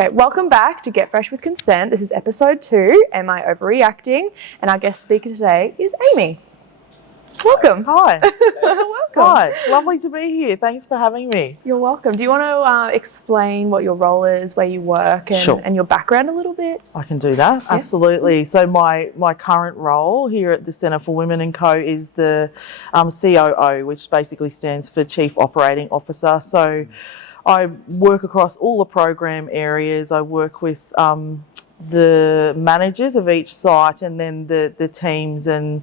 Okay, welcome back to Get Fresh with Consent. This is episode 2, Am I Overreacting? And our guest speaker today is Amy. Welcome. Hi. Welcome. Hi. Lovely to be here. Thanks for having me. You're welcome. Do you want to explain what your role is, where you work, and, Sure. and your background a little bit? I can do that. Yeah. Absolutely. So my current role here at the Centre for Women and Co is the COO, which basically stands for Chief Operating Officer. So I work across all the program areas. I work with the managers of each site and then the teams, and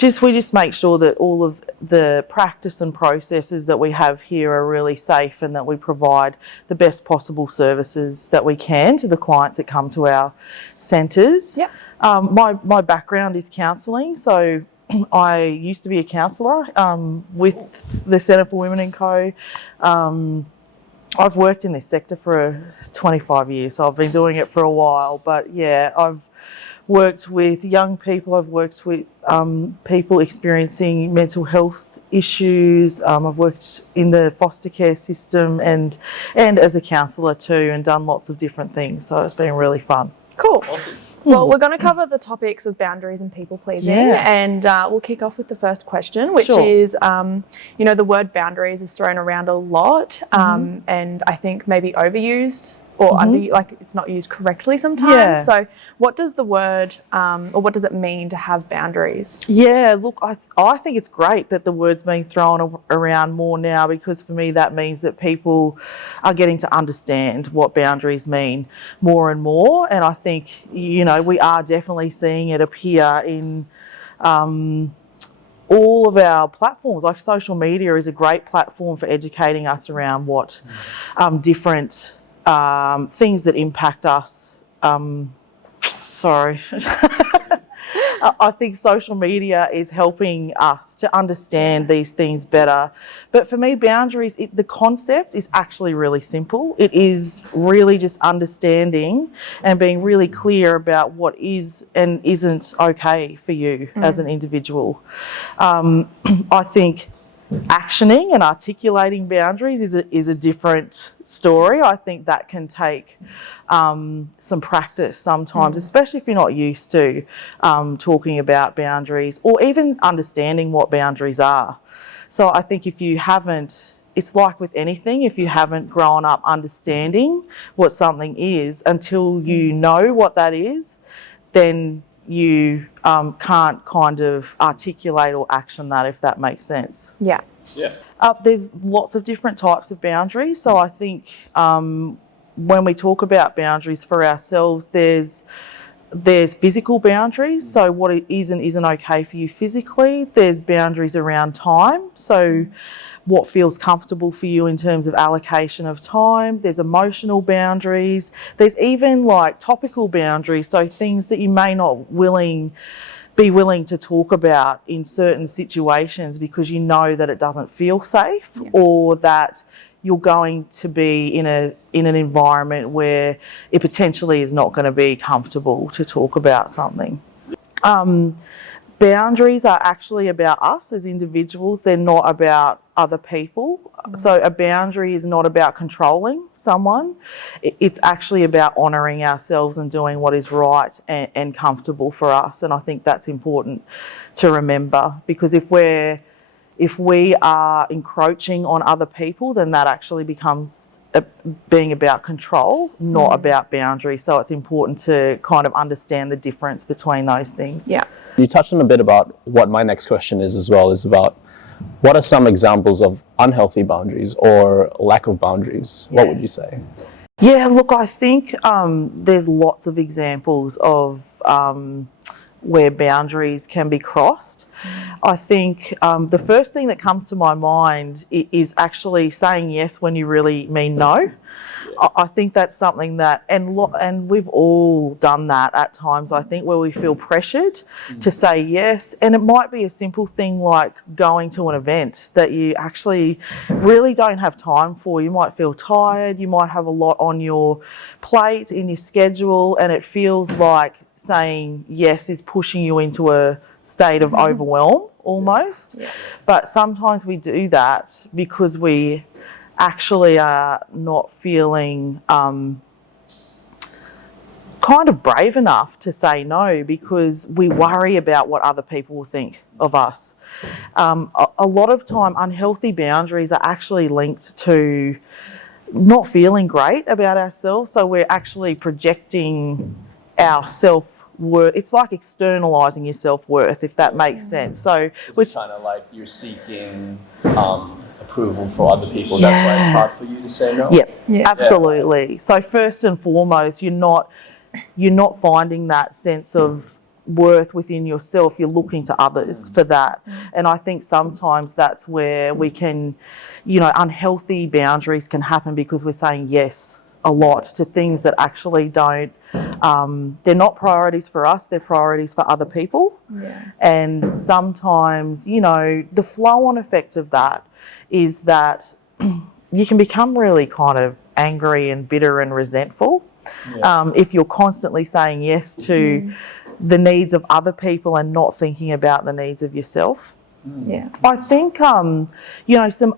we just make sure that all of the practice and processes that we have here are really safe and that we provide the best possible services that we can to the clients that come to our centres. Yeah. My background is counselling, so I used to be a counsellor with the Centre for Women and Co. I've worked in this sector for 25 years, so I've been doing it for a while. But yeah, I've worked with young people, I've worked with people experiencing mental health issues. I've worked in the foster care system and as a counsellor too, and done lots of different things. So it's been really fun. Cool. Awesome. Well, we're going to cover the topics of boundaries and people pleasing, and we'll kick off with the first question, which is, the word boundaries is thrown around a lot, and I think maybe overused or it's not used correctly sometimes. Yeah. So what does the word, or what does it mean to have boundaries? Yeah, look, I think it's great that the word's being thrown around more now, because for me that means that people are getting to understand what boundaries mean more and more. And I think, we are definitely seeing it appear in all of our platforms. Like social media is a great platform for educating us around what different things that impact us. I think social media is helping us to understand these things better. But for me, boundaries, the concept is actually really simple. It is really just understanding and being really clear about what is and isn't okay for you as an individual. I think actioning and articulating boundaries is a different story. I think that can take some practice sometimes, especially if you're not used to talking about boundaries or even understanding what boundaries are. So I think if you haven't, it's like with anything, if you haven't grown up understanding what something is until you know what that is, then you can't kind of articulate or action that, if that makes sense. Yeah. Yeah. There's lots of different types of boundaries. So I think when we talk about boundaries for ourselves, there's physical boundaries. So what is and isn't okay for you physically. There's boundaries around time. So what feels comfortable for you in terms of allocation of time. There's emotional boundaries. There's even like topical boundaries. So things that you may not be willing to talk about in certain situations because you know that it doesn't feel safe, or that you're going to be in an environment where it potentially is not going to be comfortable to talk about something. Boundaries are actually about us as individuals. They're not about other people. So a boundary is not about controlling someone. It's actually about honouring ourselves and doing what is right and comfortable for us. And I think that's important to remember, because if we are encroaching on other people, then that actually becomes being about control, not about boundaries. So it's important to kind of understand the difference between those things. Yeah. You touched on a bit about what my next question is as well, is about what are some examples of unhealthy boundaries or lack of boundaries? What would you say? Yeah, look, I think there's lots of examples of where boundaries can be crossed. I think the first thing that comes to my mind is actually saying yes when you really mean no. I think that's something that, and we've all done that at times, I think, where we feel pressured to say yes. And it might be a simple thing like going to an event that you actually really don't have time for. You might feel tired, you might have a lot on your plate, in your schedule, and it feels like saying yes is pushing you into a state of overwhelm almost. Yeah. But sometimes we do that because we actually are not feeling kind of brave enough to say no because we worry about what other people will think of us. A lot of time, unhealthy boundaries are actually linked to not feeling great about ourselves. So we're actually projecting our self-worth. It's like externalising your self-worth, if that makes sense. So it's kind of like you're seeking approval for other people. That's why it's hard for you to say no. Yeah, absolutely. So first and foremost, you're not finding that sense of worth within yourself. You're looking to others for that. And I think sometimes that's where we can, unhealthy boundaries can happen because we're saying yes a lot to things that actually don't, they're not priorities for us, they're priorities for other people. And sometimes, the flow-on effect of that is that you can become really kind of angry and bitter and resentful if you're constantly saying yes to the needs of other people and not thinking about the needs of yourself. I think, some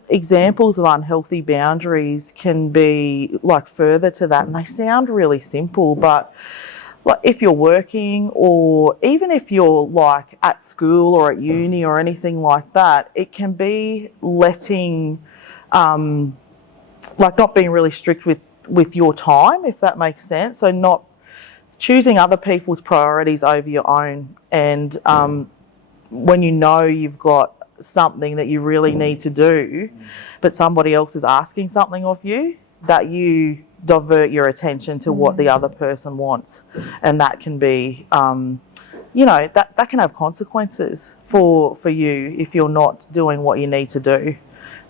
examples of unhealthy boundaries can be like further to that, and they sound really simple, but like if you're working or even if you're like at school or at uni or anything like that, it can be letting, like not being really strict with your time, if that makes sense. So not choosing other people's priorities over your own. And when you've got something that you really need to do, but somebody else is asking something of you, that you divert your attention to what the other person wants. And that can be, that can have consequences for you if you're not doing what you need to do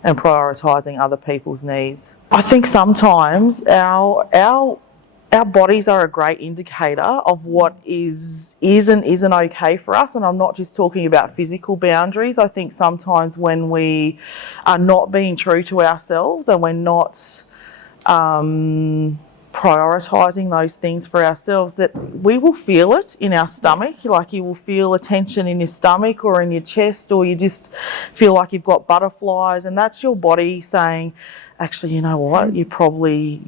and prioritising other people's needs. I think sometimes our bodies are a great indicator of what is and isn't okay for us. And I'm not just talking about physical boundaries. I think sometimes when we are not being true to ourselves and we're not prioritising those things for ourselves, that we will feel it in our stomach. Like you will feel a tension in your stomach or in your chest, or you just feel like you've got butterflies, and that's your body saying, actually, you know what, you probably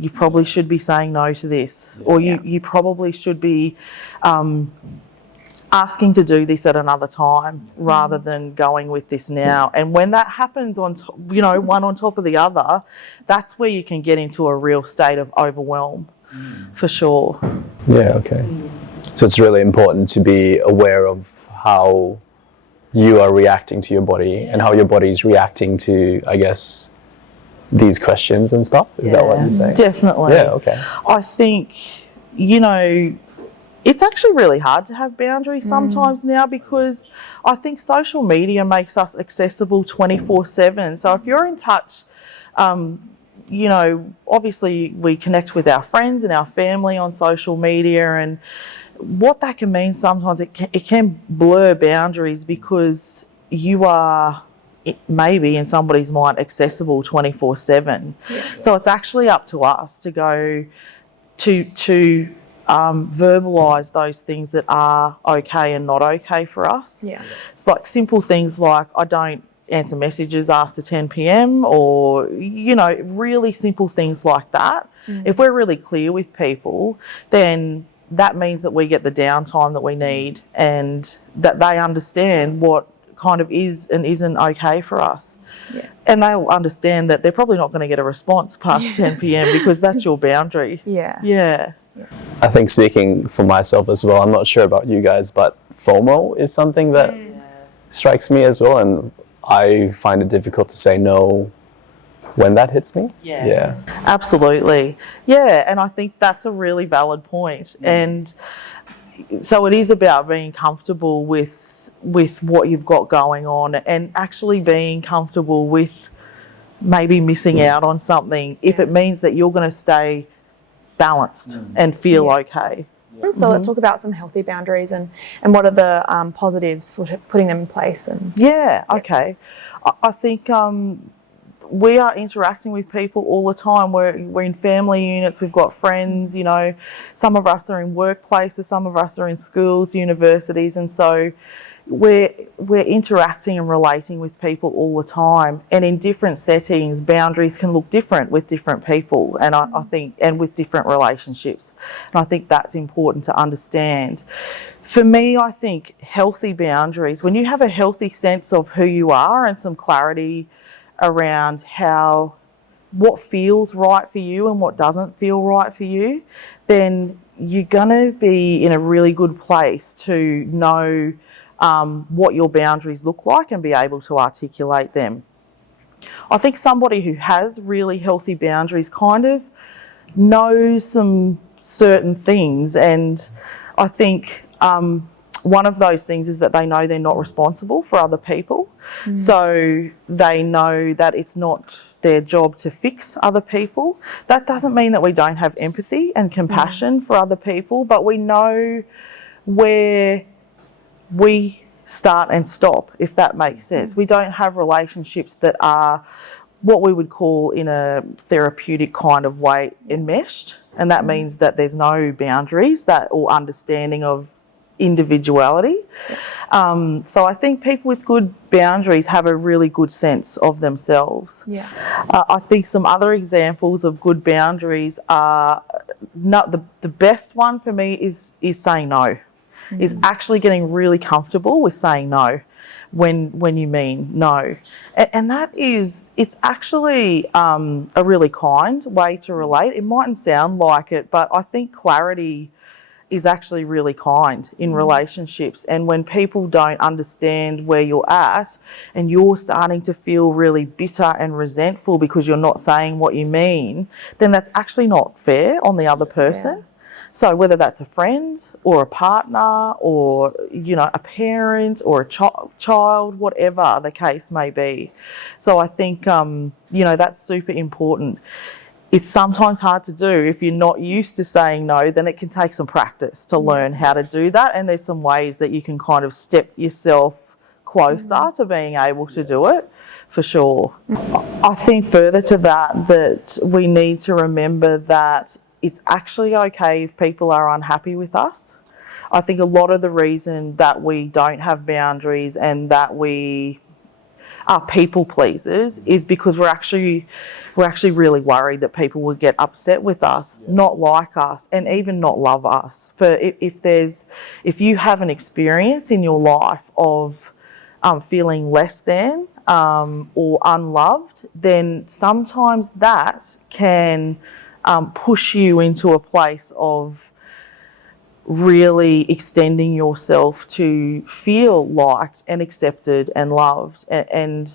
should be saying no to this, or you probably should be asking to do this at another time rather than going with this now. And when that happens one on top of the other, that's where you can get into a real state of overwhelm, for sure. Yeah, okay. So it's really important to be aware of how you are reacting to your body and how your body is reacting to, I guess, these questions and stuff. Is that what you're saying? Definitely. Yeah, okay. I think, it's actually really hard to have boundaries sometimes now, because I think social media makes us accessible 24/7. So if you're in touch, obviously we connect with our friends and our family on social media, and what that can mean sometimes, it can blur boundaries because you are maybe in somebody's mind accessible 24/7. So it's actually up to us to go to verbalise those things that are okay and not okay for us. It's like simple things like, I don't answer messages after 10 p.m. or, really simple things like that. If we're really clear with people, then that means that we get the downtime that we need and that they understand what kind of is and isn't okay for us. And they'll understand that they're probably not going to get a response past 10 p.m. because that's your boundary. I think, speaking for myself as well, I'm not sure about you guys, but FOMO is something that strikes me as well, and I find it difficult to say no when that hits me. Absolutely. And I think that's a really valid point. And so it is about being comfortable with what you've got going on, and actually being comfortable with maybe missing out on something if it means that you're going to stay balanced and feel okay. So let's talk about some healthy boundaries and what are the positives for putting them in place. And okay. I think we are interacting with people all the time. We're in family units, we've got friends, some of us are in workplaces, some of us are in schools, universities, and so we're interacting and relating with people all the time, and in different settings, boundaries can look different with different people, and I think, and with different relationships, and I think that's important to understand. For me, I think healthy boundaries, when you have a healthy sense of who you are and some clarity around what feels right for you and what doesn't feel right for you, then you're going to be in a really good place to know what your boundaries look like and be able to articulate them. I think somebody who has really healthy boundaries kind of knows some certain things, and I think one of those things is that they know they're not responsible for other people. So they know that it's not their job to fix other people. That doesn't mean that we don't have empathy and compassion for other people, but we know where we start and stop, if that makes sense. We don't have relationships that are what we would call, in a therapeutic kind of way, enmeshed, and that means that there's no boundaries or understanding of individuality. So I think people with good boundaries have a really good sense of themselves. I think some other examples of good boundaries are, the best one for me is saying no. Is actually getting really comfortable with saying no when you mean no. And it's actually a really kind way to relate. It mightn't sound like it, but I think clarity is actually really kind in relationships. And when people don't understand where you're at and you're starting to feel really bitter and resentful because you're not saying what you mean, then that's actually not fair on the other person. So whether that's a friend or a partner or, a parent or a child, whatever the case may be. So I think, that's super important. It's sometimes hard to do. If you're not used to saying no, then it can take some practice to learn how to do that. And there's some ways that you can kind of step yourself closer to being able to do it, for sure. I think further to that we need to remember that it's actually okay if people are unhappy with us. I think a lot of the reason that we don't have boundaries and that we are people pleasers is because we're actually really worried that people will get upset with us, not like us, and even not love us. If you have an experience in your life of feeling less than or unloved, then sometimes that can push you into a place of really extending yourself to feel liked and accepted and loved. And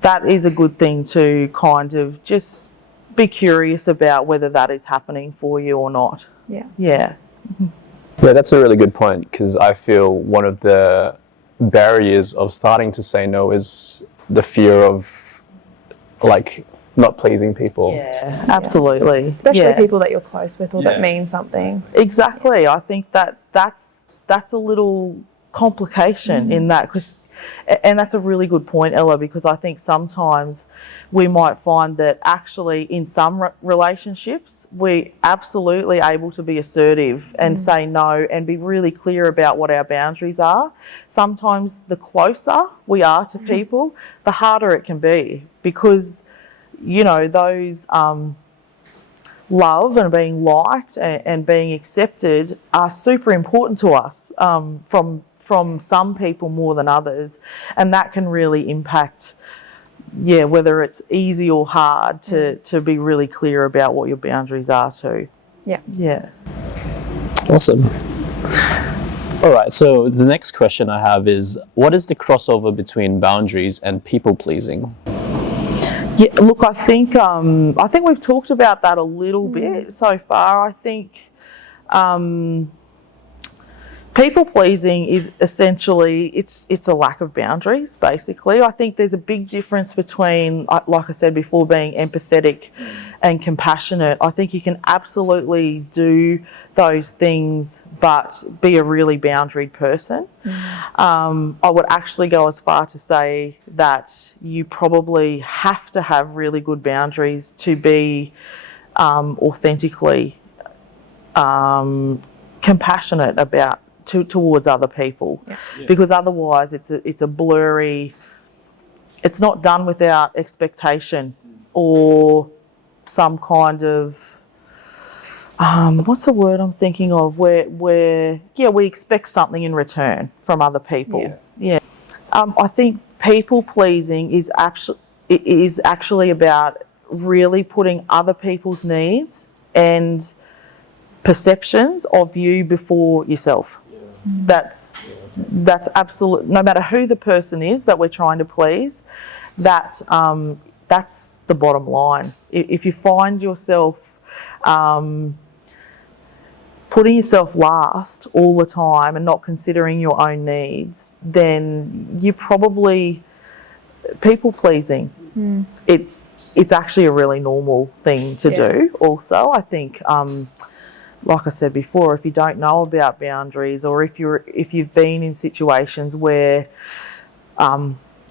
that is a good thing to kind of just be curious about whether that is happening for you or not. Yeah, that's a really good point, because I feel one of the barriers of starting to say no is the fear of, not pleasing people. Yeah, absolutely. Especially people that you're close with or that mean something. Exactly. I think that's a little complication in that, and that's a really good point, Ella, because I think sometimes we might find that actually in some relationships we're absolutely able to be assertive and say no and be really clear about what our boundaries are. Sometimes the closer we are to people, the harder it can be, because those love and being liked and being accepted are super important to us from some people more than others, and that can really impact whether it's easy or hard to be really clear about what your boundaries are too. Awesome. All right, so the next question I have is, what is the crossover between boundaries and people pleasing? Yeah, look, I think we've talked about that a little bit so far. I think people pleasing is essentially it's a lack of boundaries, basically. I think there's a big difference between, like I said before, being empathetic and compassionate. I think you can absolutely do those things but be a really boundaried person. I would actually go as far to say that you probably have to have really good boundaries to be authentically compassionate about towards other people, because otherwise it's a blurry. It's not done without expectation or some kind of what's the word I'm thinking of? Where we expect something in return from other people. Yeah. I think people pleasing is actually about really putting other people's needs and perceptions of you before yourself. That's absolute. No matter who the person is that we're trying to please, that's the bottom line. If you find yourself putting yourself last all the time and not considering your own needs, then you're probably people pleasing. It's actually a really normal thing to do. Also, I think. Like I said before, if you don't know about boundaries, or if you've been in situations where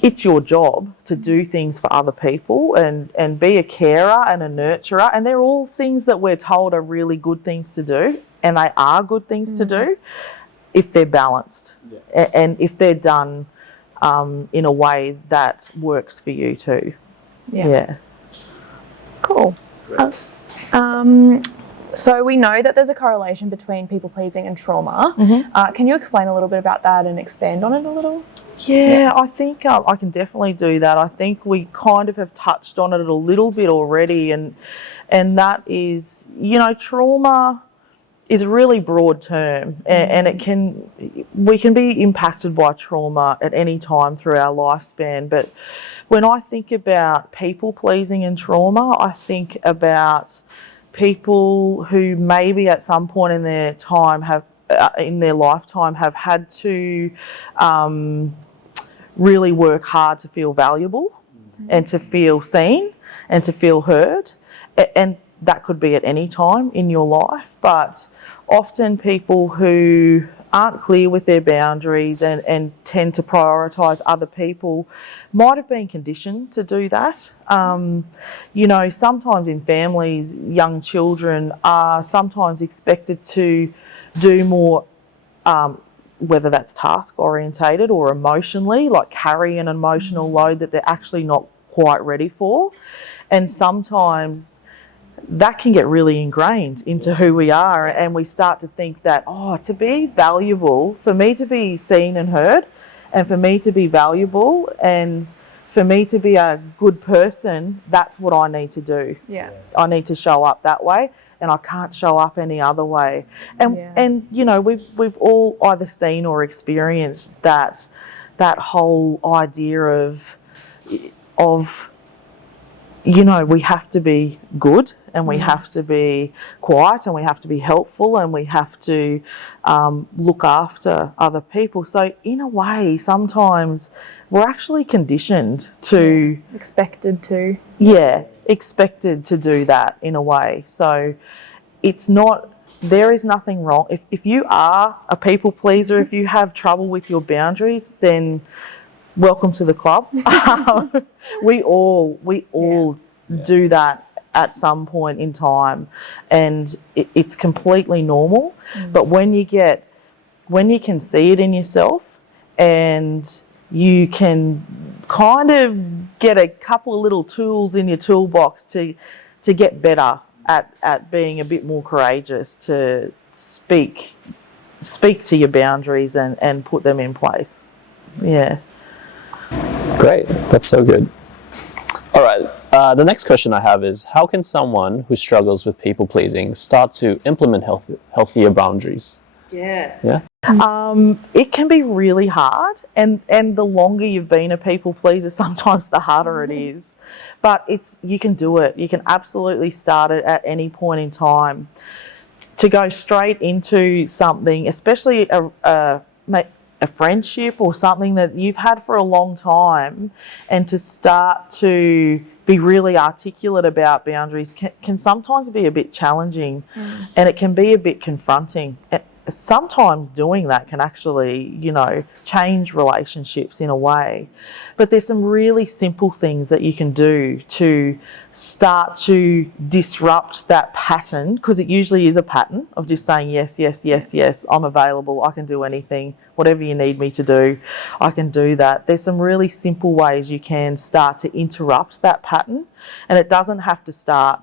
it's your job to do things for other people and be a carer and a nurturer, and they're all things that we're told are really good things to do, and they are good things to do if they're balanced and if they're done in a way that works for you too. Cool. So we know that there's a correlation between people pleasing and trauma. Can you explain a little bit about that and expand on it a little? Yeah, I think I can definitely do that. I think we kind of have touched on it a little bit already, and that is, trauma is a really broad term, and we can be impacted by trauma at any time through our lifespan. But when I think about people pleasing and trauma, I think about people who maybe at some point in their lifetime have had to really work hard to feel valuable and to feel seen and to feel heard, and that could be at any time in your life. But often people who aren't clear with their boundaries and tend to prioritise other people might have been conditioned to do that. Sometimes in families, young children are sometimes expected to do more, whether that's task orientated or emotionally, like carry an emotional load that they're actually not quite ready for. And sometimes that can get really ingrained into who we are, and we start to think that, to be valuable, for me to be seen and heard, and for me to be valuable, and for me to be a good person, that's what I need to do. I need to show up that way, and I can't show up any other way. And we've all either seen or experienced that whole idea of we have to be good, and we have to be quiet, and we have to be helpful, and we have to look after other people. So in a way, sometimes we're actually conditioned to... Expected to. Expected to do that in a way. So there is nothing wrong. If you are a people pleaser, if you have trouble with your boundaries, then welcome to the club. We all do that at some point in time, and it's completely normal. But when you can see it in yourself, and you can kind of get a couple of little tools in your toolbox to get better at being a bit more courageous to speak to your boundaries and put them in place. Great, that's so good. All right, the next question I have is, how can someone who struggles with people pleasing start to implement healthier boundaries? It can be really hard, and the longer you've been a people pleaser, sometimes the harder it is. But you can do it. You can absolutely start it at any point in time. To go straight into something, especially a friendship or something that you've had for a long time, and to start to be really articulate about boundaries can sometimes be a bit challenging, and it can be a bit confronting. sometimes doing that can actually, you know, change relationships in a way. But there's some really simple things that you can do to start to disrupt that pattern, because it usually is a pattern of just saying yes, yes, yes, yes, I'm available, I can do anything, whatever you need me to do, I can do that. There's some really simple ways you can start to interrupt that pattern, and it doesn't have to start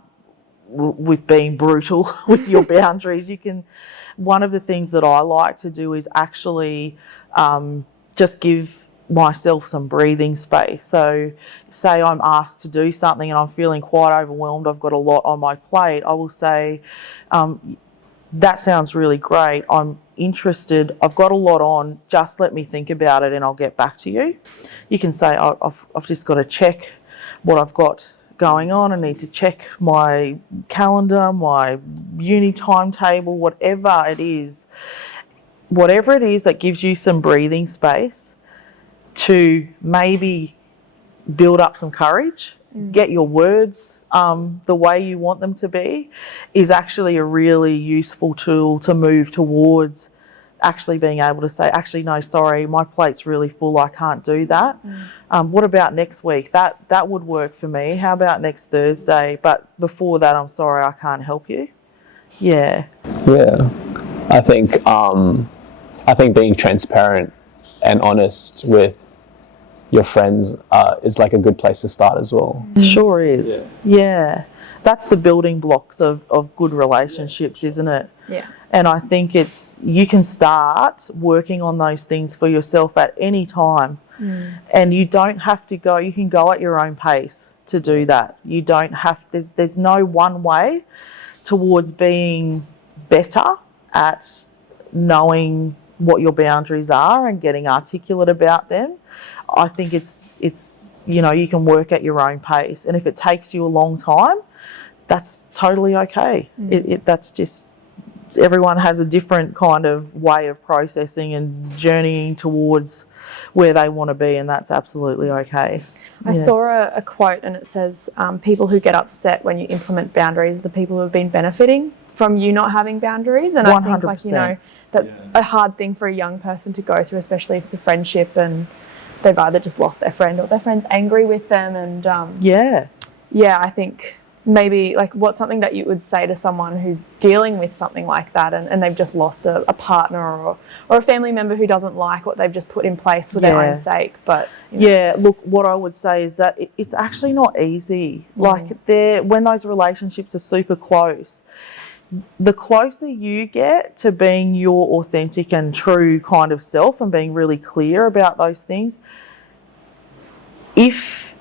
with being brutal with your boundaries. You can, one of the things that I like to do is actually just give myself some breathing space. So say I'm asked to do something and I'm feeling quite overwhelmed, I've got a lot on my plate, I will say, that sounds really great, I'm interested, I've got a lot on, just let me think about it and I'll get back to you. You can say, I've just got to check what I've got going on, I need to check my calendar, my uni timetable, whatever it is that gives you some breathing space to maybe build up some courage, get your words the way you want them to be, is actually a really useful tool to move towards actually being able to say, actually, no, sorry, my plate's really full, I can't do that. What about next week? That would work for me. How about next Thursday? But before that, I'm sorry, I can't help you. Yeah. Yeah. I think being transparent and honest with your friends is like a good place to start as well. Sure is. Yeah. That's the building blocks of good relationships, isn't it? Yeah. And I think you can start working on those things for yourself at any time. And you don't have to go, you can go at your own pace to do that. You don't have, there's no one way towards being better at knowing what your boundaries are and getting articulate about them. I think it's you know, you can work at your own pace. And if it takes you a long time, that's totally okay. That's just, everyone has a different kind of way of processing and journeying towards where they want to be, and that's absolutely okay. I saw a quote and it says, people who get upset when you implement boundaries are the people who have been benefiting from you not having boundaries. And 100%. I think, like, you know, that's a hard thing for a young person to go through, especially if it's a friendship and they've either just lost their friend or their friend's angry with them. And I think maybe, like, what's something that you would say to someone who's dealing with something like that and they've just lost a partner or a family member who doesn't like what they've just put in place for their own sake? But you know. Yeah, look, what I would say is that it's actually not easy. Like, when those relationships are super close, the closer you get to being your authentic and true kind of self and being really clear about those things, if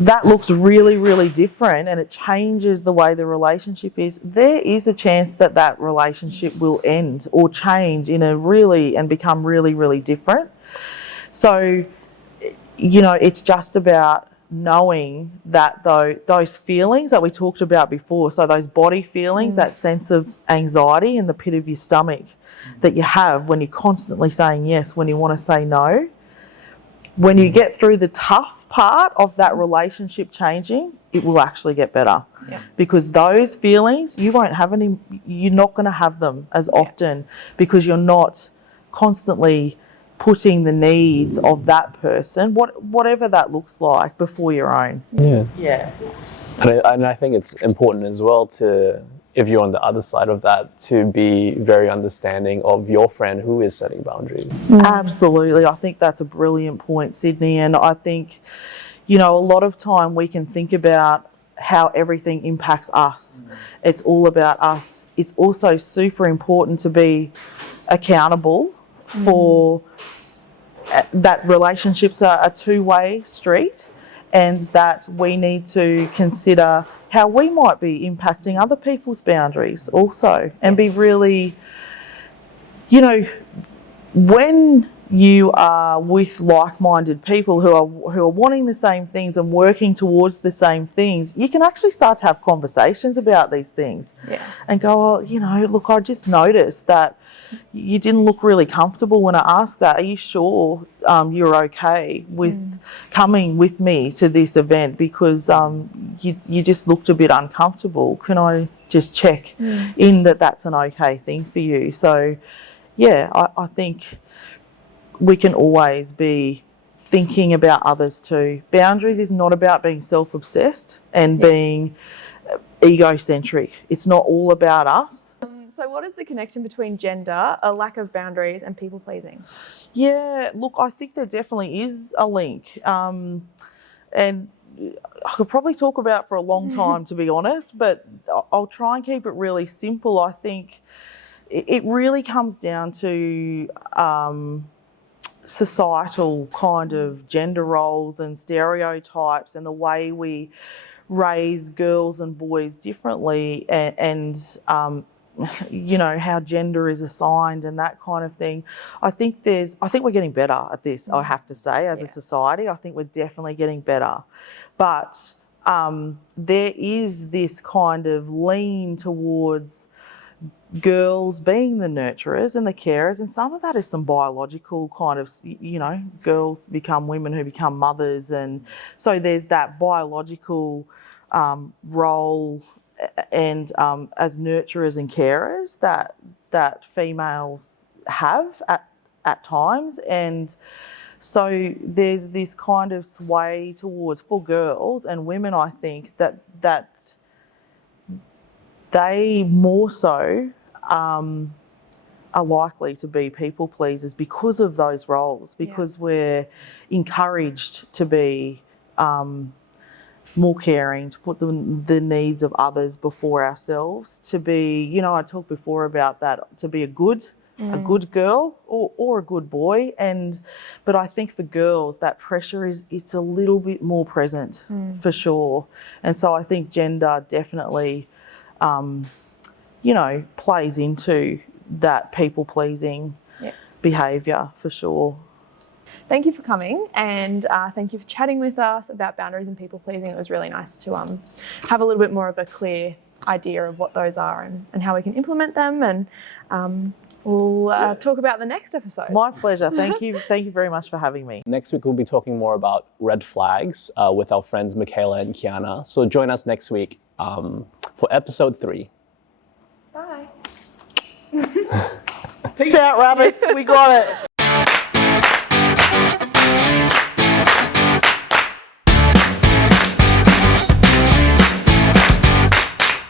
that looks really, really different and it changes the way the relationship is, there is a chance that relationship will end or change and become really, really different. So, you know, it's just about knowing that those feelings that we talked about before, so those body feelings, that sense of anxiety in the pit of your stomach that you have when you're constantly saying yes, when you want to say no, when you get through the tough part of that relationship changing, it will actually get better. Because those feelings, you're not going to have them as often, because you're not constantly putting the needs of that person, whatever that looks like, before your own. And I think it's important as well to, if you're on the other side of that, to be very understanding of your friend who is setting boundaries. Absolutely. I think that's a brilliant point, Sydney. And I think, you know, a lot of time we can think about how everything impacts us. It's all about us. It's also super important to be accountable for that relationships are a two-way street, and that we need to consider how we might be impacting other people's boundaries also, and be really, you know, when you are with like-minded people who are wanting the same things and working towards the same things, you can actually start to have conversations about these things and go, oh, you know, look, I just noticed that you didn't look really comfortable when I asked that. Are you sure you're okay with coming with me to this event, because you just looked a bit uncomfortable? Can I just check in that that's an okay thing for you? So yeah, I think we can always be thinking about others too. Boundaries is not about being self-obsessed and being egocentric. It's not all about us. So what is the connection between gender, a lack of boundaries, and people pleasing? Yeah, look, I think there definitely is a link. And I could probably talk about for a long time, to be honest, but I'll try and keep it really simple. I think it really comes down to societal kind of gender roles and stereotypes and the way we raise girls and boys differently, and you know, how gender is assigned and that kind of thing. I think we're getting better at this, I have to say, as a society. I think we're definitely getting better. But there is this kind of lean towards girls being the nurturers and the carers, and some of that is some biological kind of, you know, girls become women who become mothers, and so there's that biological role and as nurturers and carers that females have at times, and so there's this kind of sway towards, for girls and women, I think, that they more so are likely to be people pleasers because of those roles, because we're encouraged to be more caring, to put the needs of others before ourselves, to be, you know, I talked before about that, to be a good girl or a good boy, but I think for girls that pressure it's a little bit more present for sure, and so I think gender definitely you know, plays into that people-pleasing behaviour for sure. Thank you for coming, and thank you for chatting with us about boundaries and people-pleasing. It was really nice to have a little bit more of a clear idea of what those are and how we can implement them, and we'll talk about the next episode. My pleasure. Thank you. Thank you very much for having me. Next week, we'll be talking more about red flags with our friends Michaela and Kiana. So join us next week for episode 3. Bye. Peace out, rabbits. We got it.